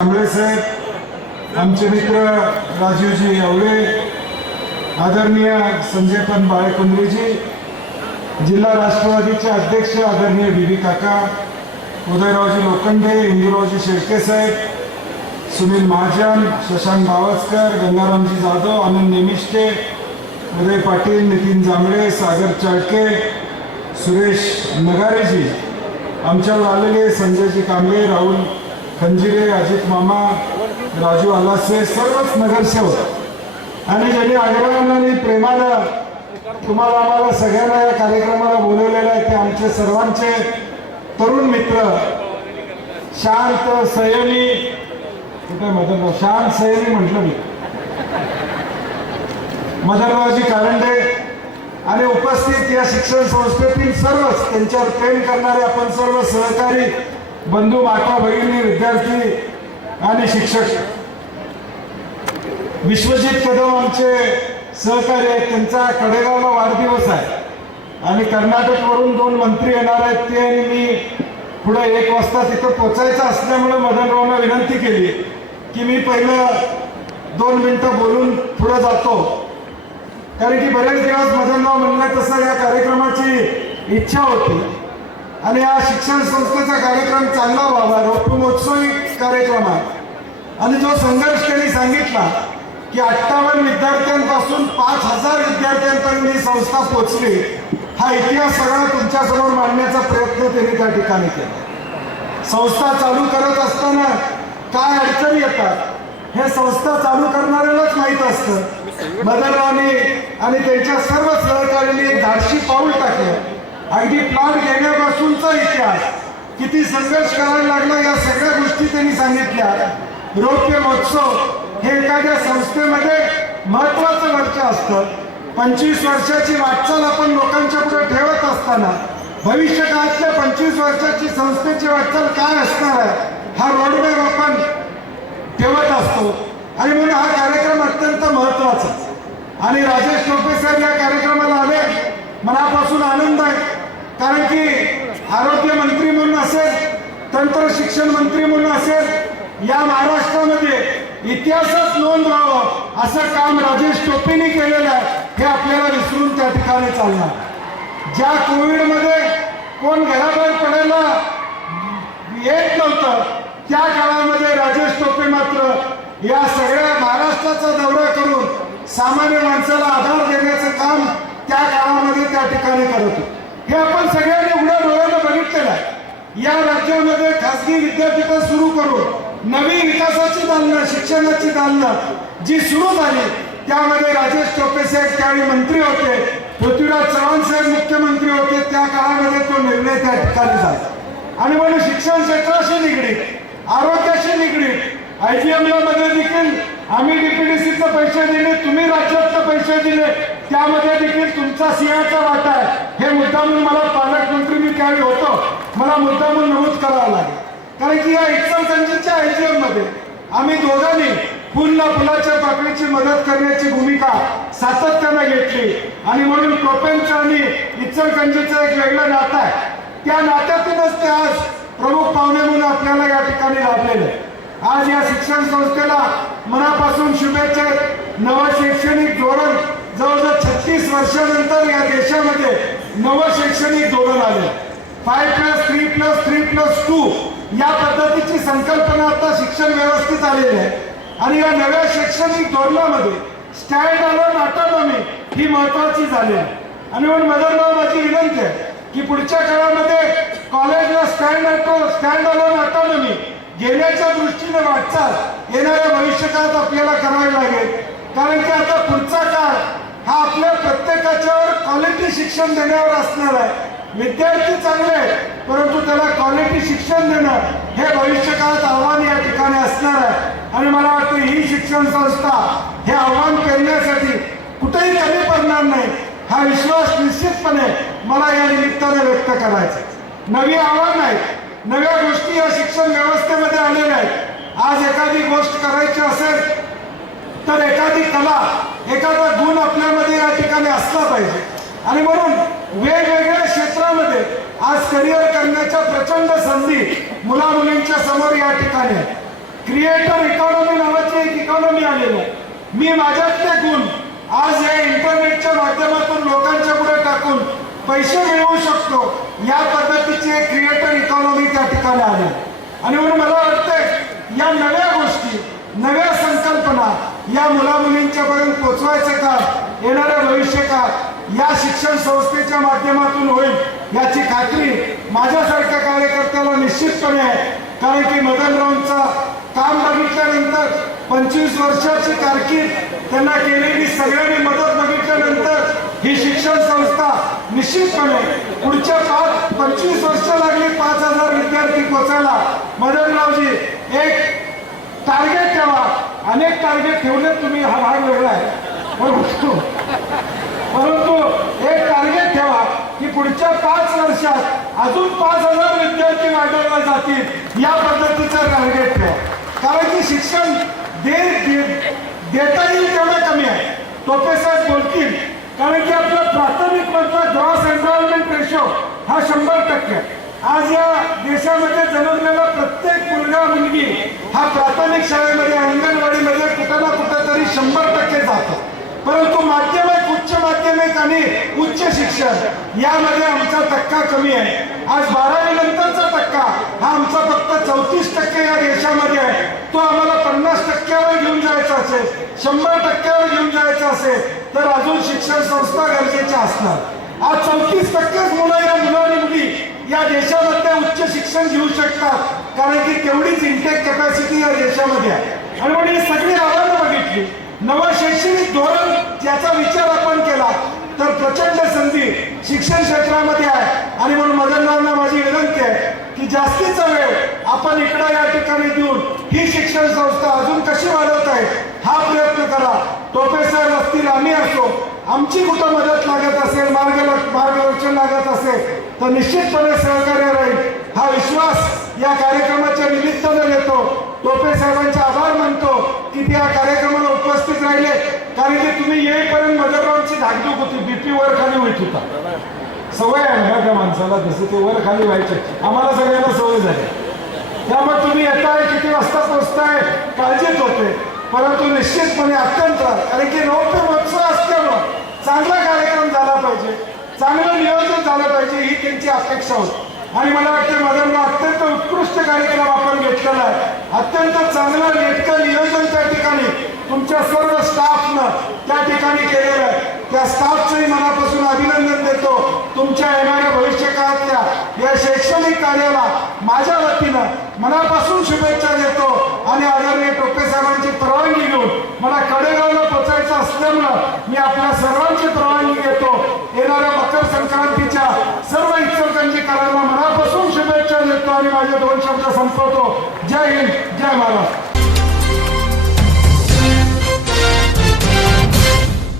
कांबळे साहेब आमचे मित्र राजीवजी आवळे आदरणीय संजयपन बाळेकुंद्रेजी जिल्हा राष्ट्रवादीचे अध्यक्ष आदरणीय बी काका उदयरावजी लोखंडे इंदुरावजी शेळके साहेब सुनील महाजन शशांक बावस्कर गंगारामजी जाधव आनंद नेमिष्टे उदय पाटील नितीन जांभळे सागर चाळके सुरेश नगारेजी आमच्यावर आलेले संजयजी कांबळे राहुल खंजिरे अजित मामा राजू आलासे सर्वच नगरसेवक. आणि ज्यांनी आग्रहानं प्रेमानं तुम्हाला आम्हाला सगळ्यांना या कार्यक्रमाला बोलवलेलं आहे ते आमचे सर्वांचे तरुण मित्र. शांत संयमी कुठे मदनराव? शांत संयमी म्हटलं मी. मदनरावजी कारंडे. आणि उपस्थित या शिक्षण संस्थेतील सर्वच त्यांच्यावर प्रेम करणारे आपण सर्व सहकारी बंधू माता भगिनी विद्यार्थी आणि शिक्षक. विश्वजित कदम आमचे सहकारी आहेत. त्यांचा कडेगावला वाढदिवस आहे. आणि कर्नाटकवरून दोन मंत्री येणार आहेत. ते आणि मी पुढे एक वाजता तिथं पोचायचं असल्यामुळे मदनरावना विनंती केली की मी पहिलं दोन मिनटं बोलून पुढे जातो. कारण की बरेच दिवस मदनराव म्हणलं तसं या कार्यक्रमाची इच्छा होती. आणि हा शिक्षण संस्थेचा कार्यक्रम चांगला व्हावा रोपमहोत्सवी कार्यक्रम आहे. आणि जो संघर्ष त्यांनी सांगितला की अठ्ठावन्न विद्यार्थ्यांपासून पाच हजार विद्यार्थ्यांपर्यंत ही संस्था पोचली हा इतिहास सगळा तुमच्यासमोर मांडण्याचा प्रयत्न त्यांनी त्या ठिकाणी केला. संस्था चालू करत असताना काय अडचणी येतात हे संस्था चालू करणाऱ्यालाच माहीत असतं. मदनरावने आणि त्यांच्या सर्व सहकार्यांनी एक धाडशी पाऊल टाकलं. अगदी प्लॉट घेण्यापासूनचा इतिहास. किती संघर्ष करायला लागला या सगळ्या गोष्टी त्यांनी सांगितल्या. रौप्य महोत्सव हे एखाद्या संस्थेमध्ये महत्वाचं वर्ष असतं. पंचवीस वर्षाची वाटचाल आपण लोकांच्या पुढे ठेवत असताना भविष्य काळातल्या पंचवीस वर्षाची संस्थेची वाटचाल काय असणार आहे हा रोडमॅप आपण ठेवत असतो. आणि म्हणून हा कार्यक्रम अत्यंत महत्त्वाचा आणि राजेश टोपे साहेब या कार्यक्रमाला आले मनापासून आनंद आहे. कारण की आरोग्य मंत्री म्हणून असेल तंत्र शिक्षण मंत्री म्हणून असेल या महाराष्ट्रामध्ये इतिहासात नोंद व्हावं असं काम राजेश टोपेने केलेलं आहे हे आपल्याला विसरून त्या ठिकाणी चालणार. ज्या कोविडमध्ये कोण घराबाहेर पडायला येत नव्हतं त्या काळामध्ये राजेश टोपे मात्र या सगळ्या महाराष्ट्राचा दौरा करून सामान्य माणसाला आधार देण्याचं काम त्या काळामध्ये त्या ठिकाणी करत होते. हे आपण सगळ्यांनी उघड्या डोळ्यानं बघितलेलं आहे. या राज्यामध्ये खासगी विद्यापीठ सुरू करून नवी विकासाची दालनं शिक्षणाची दालनं जी सुरू झाली त्यामध्ये राजेश टोपे साहेब त्यावेळी मंत्री होते पृथ्वीराज चव्हाण साहेब मुख्यमंत्री होते त्या काळामध्ये तो निर्णय त्या ठिकाणी झाला. आणि म्हणून शिक्षण क्षेत्राशी निगडीत आरोग्याशी निगडीत आयजीएमला मध्ये देखील आम्ही डीपीडीसीचे पैसे दिले तुम्ही राज्यातले पैसे दिले त्यामध्ये देखील तुमचा सिंहाचा वाटा आहे. हे म्हणून मला पालकमंत्री मी त्यावेळी होतो. मला मुद्दा म्हणून नमूद करावा लागेल. कारण की या एक्सल इचलकरंजीच्या आयजीएममध्ये आम्ही दोघांनी फुलला फुलाच्या पाकळीची मदत करण्याची भूमिका सातत्यानं घेतली. आणि म्हणून टोपेंचं आणि इचलकरंजीचं एक वेगळं नातं आहे. त्या नात्यातूनच ते आज प्रमुख पाहुणे म्हणून आपल्याला या ठिकाणी लाभलेले आज या शिक्षण संस्थेला मनापासून शुभेच्छा आहेत. नवं शैक्षणिक धोरण जवळजवळ छत्तीस वर्षानंतर या देशामध्ये नवं शैक्षणिक धोरण आले. Five plus three plus three plus two या पद्धतीची संकल्पना आता शिक्षण व्यवस्थेत आलेली आहे. आणि या नव्या शैक्षणिक धोरणामध्ये स्टँड अलोन ऑटोनॉमी ही महत्वाची झाली आहे आणि म्हणून मदरराव माझी विनंती आहे की पुढच्या काळामध्ये कॉलेजला stand auto stand alone autonomy घेण्याच्या दृष्टीने वाटचाल येणाऱ्या भविष्यकाळात आपल्याला करावी लागेल. कारण की आता पुढचा काळ हा आपल्या प्रत्येकाच्यावर क्वालिटी शिक्षण देण्यावर असणार आहे. विद्यार्थी चांगले आहेत, परंतु त्याला क्वालिटी शिक्षण देणं हे भविष्यकाळात आव्हान या ठिकाणी असणार आहे. आणि मला वाटतं ही शिक्षण संस्था हे आव्हान करण्यासाठी कुठेही कमी पडणार नाही. हा विश्वास निश्चितपणे मला या निमित्ताने व्यक्त करायचा आहे. नवी आव्हान आहेत. नव्या गोष्टी या शिक्षण व्यवस्थेमध्ये आलेल्या आहेत. आज एखादी गोष्ट करायची असेल तर एखादी कला एखादा गुण आपल्यामध्ये या ठिकाणी असला पाहिजे. आणि म्हणून वेगवेगळ्या क्षेत्रामध्ये आज करिअर करण्याच्या प्रचंड संधी मुला मुलींच्या समोर या ठिकाणी आहे क्रिएटर इकॉनॉमी नावाची एक इकॉनॉमी आलेली आहे. मी माझ्यातले गुण आज या इंटरनेटच्या माध्यमातून लोकांच्या पुढे टाकून पैसे मिळवू शकतो या पद्धतीची एक क्रिएटर इकॉनॉमी त्या ठिकाणी आली आणि म्हणून मला वाटतंय या नव्या गोष्टी नव्या संकल्पना या मुला मुलींच्या पर्यंत पोचवायचे काम येणाऱ्या भविष्य काळ या शिक्षण संस्थेच्या माध्यमातून होईल याची खात्री माझ्यासारख्या कार्यकर्त्याला निश्चितपणे आहे. कारण की मदनरावांचा काम बघितल्यानंतर पंचवीस वर्षाची कारकीर्द त्यांना केलेली सगळ्यांनी मदत बघितल्यानंतर ही शिक्षण संस्था निश्चितपणे पुढच्या पाच पंचवीस वर्ष लागली पाच हजार विद्यार्थी पोचायला. मदनरावजी एक टार्गेट ठेवा. अनेक टार्गेट ठेवले तुम्ही. हा भाग वेगळा आहे. परंतु परंतु एक टार्गेट ठेवा की पुढच्या पाच वर्षात अजून पाच हजार विद्यार्थी वाढवल्या जातील. या पद्धतीचं टार्गेट ठेवा. कारण की शिक्षण दे दे- देता येईल तेवढं कमी आहे. टोपे साहेब बोलतील. कारण की आपला प्राथमिक मधला ग्रॉस एन्व्हायरमेंट रेशो हा शंभर टक्के आहे. आज या देशामध्ये जन्मलेला प्रत्येक मुलगा मुलगी हा प्राथमिक शाळेमध्ये अंगणवाडीमध्ये कुठं ना कुठं तरी शंभर टक्के जातो. परंतु माध्यमिक उच्च माध्यमिक आणि उच्च शिक्षण यामध्ये आमचा टक्का कमी आहे. आज बारावी नंतरचा टक्का हा आमचा फक्त चौतीस टक्के या देशामध्ये आहे. तो आम्हाला पन्नास टक्क्यावर घेऊन जायचा असेल शंभर टक्क्यावर घेऊन जायचा असेल तर अजून शिक्षण संस्था गरजेच्या असणार. आज चौतीस टक्केच मुलं या मुलं आणि मुली या देशामध्ये उच्च शिक्षण घेऊ शकतात. कारण की तेवढीच इंटेक कॅपॅसिटी या देशामध्ये आहे. आणि म्हणून ही सगळी आव्हानं बघितली. नवं शैक्षणिक धोरण ज्याचा विचार आपण केला तर प्रचंड संधी शिक्षण क्षेत्रामध्ये आहे. आणि म्हणून मदनरावना माझी विनंती आहे की जास्तीचा वेळ आपण इकडं या ठिकाणी देऊन ही शिक्षण संस्था अजून कशी वाढवत आहे हा प्रयत्न करा. टोपे साहेब असतील आम्ही असो आमची कुठं मदत लागत असेल मार्ग मार्गदर्शन लागत असेल तर निश्चितपणे सहकार्य राहील. हा विश्वास या कार्यक्रमाच्या निमित्तानं देतो टोपे साहेबांचे आभार मानतो की ते या कार्यक्रमाला उपस्थित राहिले. कारण की तुम्ही येईपर्यंत मदररावची धाकधूक होती. बीपी वर खाली होत होता. सवय आहे ना माणसाला. तसं ते वर खाली व्हायचे. आम्हाला सगळ्यांना सवय झाली. त्यामुळे तुम्ही येताय किती वाजता पोचताय काळजीच होते. परंतु निश्चितपणे अत्यंत कारण की नऊ चांगला कार्यक्रम झाला पाहिजे. चांगलं नियोजन झालं पाहिजे ही त्यांची अपेक्षा होती. आणि मला वाटतं मदनला अत्यंत उत्कृष्ट कार्यक्रम आपण घेतलेला आहे. अत्यंत चांगलं नेटकं नियोजन त्या ठिकाणी तुमच्या सर्व स्टाफनं त्या ठिकाणी केलेलं आहे. त्या स्टाफचंही मनापासून अभिनंदन देतो. तुमच्या येणाऱ्या भविष्य काळातल्या या शैक्षणिक कार्याला माझ्या वतीनं मनापासून शुभेच्छा देतो आणि आदरणीय टोपे साहेबांची परवानगी घेऊन मला कडेगावला पोचायचं असल्यामुळं मी आपल्या सर्वांची परवानगी घेतो. येणाऱ्या मकर संक्रांतीच्या सर्व इच्छुकांची करायला मनापासून शुभेच्छा देतो आणि माझे दोन शब्द संपवतो. जय हिंद जय महाराष्ट्र.